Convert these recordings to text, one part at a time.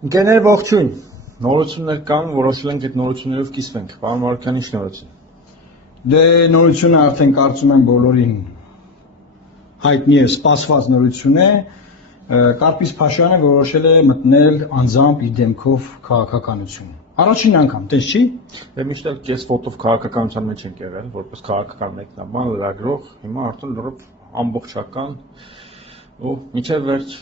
Ընկերներ ողջույն, նորություններ կան, որոշել ենք այդ նորություններով կիսվենք, պարոն Մարուկյան, ինչ նորություն։ Դե նորությունը արդեն կարծում եմ բոլորին հայտնի է, սպասված նորություն է, Կարպիս Փաշյանը որոշել է մտնել անձամբ իր դեմքով քաղաքականություն։ Առաջին անգամ, տես չի։ Դե միշտ կես ֆոտով քաղաքականության մեջ ենք եղել, որպես քաղաքական մեկնաբան, լրագրող, հիմա արդեն լրիվ ամբողջական ու մինչև վերջ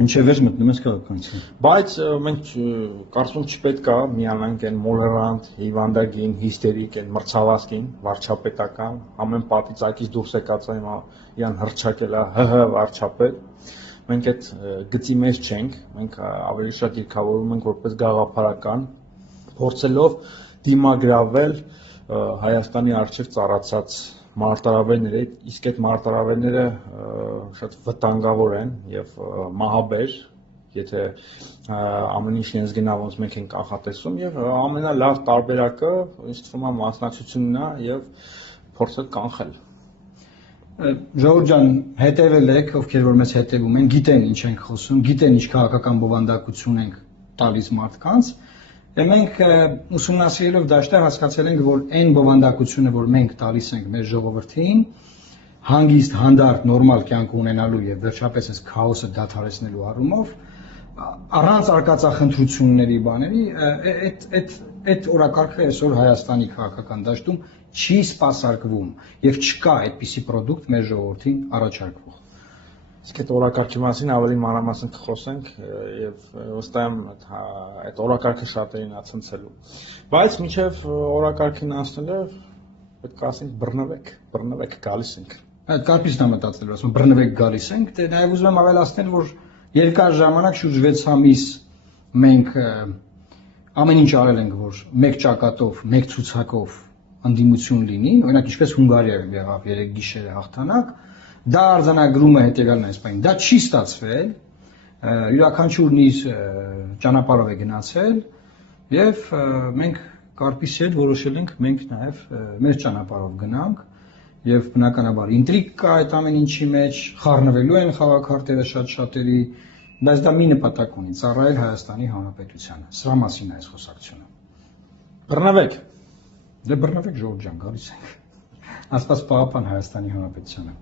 Մինչև վերջ մտնում ես քաղաքականություն։ Բայց մենք կարծում չպետք է միանանք այն մոլերանտ, հիվանդագին, հիստերիկ, այն մրցավազքին, վարչապետական, ամեն պատի ծակից դուրս եկած է հիմա իրան հռչակել է ՀՀ վարչապետ։ Մենք այդ գծի մեջ չենք, մենք ավելի շատ դիրքավորում ենք որպես գաղափարական, փորձելով դիմագրավել Հայաստանի առջև ծառացած մարտահրավերները, իսկ այդ մարտահրավերները շատ վտանգավոր են եւ մահաբեր, եթե ամեն ինչ ինձ գնա ոնց մենք ենք կանխատեսում եւ ամենալավ տարբերակը ինձ թվում է մասնակցությունն է եւ փորձել կանխել։ Ժողովուրդ ջան, հետևել եք, ովքեր որ մեզ հետևում են, գիտեն ինչ ենք խոսում, գիտեն ինչ քաղաքական բովանդակություն ենք տալիս մարդկանց։ Մենք ուսումնասիրելով դաշտը հասկացել ենք, որ այն բովանդակությունը, որ մենք տալիս ենք մեր ժողովրդին, հանգիստ, հանդարտ, նորմալ կյանք ունենալու եւ վերջապես այս քաոսը դադարեցնելու առումով, առանց արկածախնդրությունների բաների, այդ օրակարգը այսօր Հայաստանի քաղաքական դաշտում չի սպասարկվում եւ չկա այդպիսի product մեր ժողովրդին առաջարկվող։ Իսկ այդ օրակարգի մասին ավելի մանրամասն կխոսենք եւ վստահ եմ այդ օրակարգը շատերին ացնցելու։ Բայց մինչեւ օրակարգին անցնելը պետք է ասենք բռնվեք, գալիս ենք։ Այդ Կարպիսն է մտածել, ասում բռնվեք գալիս ենք, դե նաեւ ուզում եմ ավելացնել, որ երկար ժամանակ շուրջ 6 ամիս մենք ամեն ինչ արել ենք, որ մեկ ճակատով, մեկ ցուցակով ընդդիմություն լինի, օրինակ ինչպես Հունգարիայում եղավ 3 գիշերը հաղթանակ, դա արձանագրումը հետեւյալն է այսպես, դա չի ստացվել, յուրաքանչյուրն իր ճանապարհով է գնացել եւ մենք Կարպիսի հետ որոշել ենք մենք նաեւ մեր ճանապարհով գնանք եւ բնականաբար ինտրիգ կա այդ ամեն ինչի մեջ, խառնվելու են խաղաքարտերը շատ-շատերի, բայց դա մի նպատակ ունի՝ ծառայել Հայաստանի Հանրապետությանը։ Սրա մասին է այս խոսակցությունը։ Բռնվեք։ Դե բռնվեք ժողովուրդ ջան, գալիս ենք։ Աստված պահապան Հայաստանի Հանրապետությանը։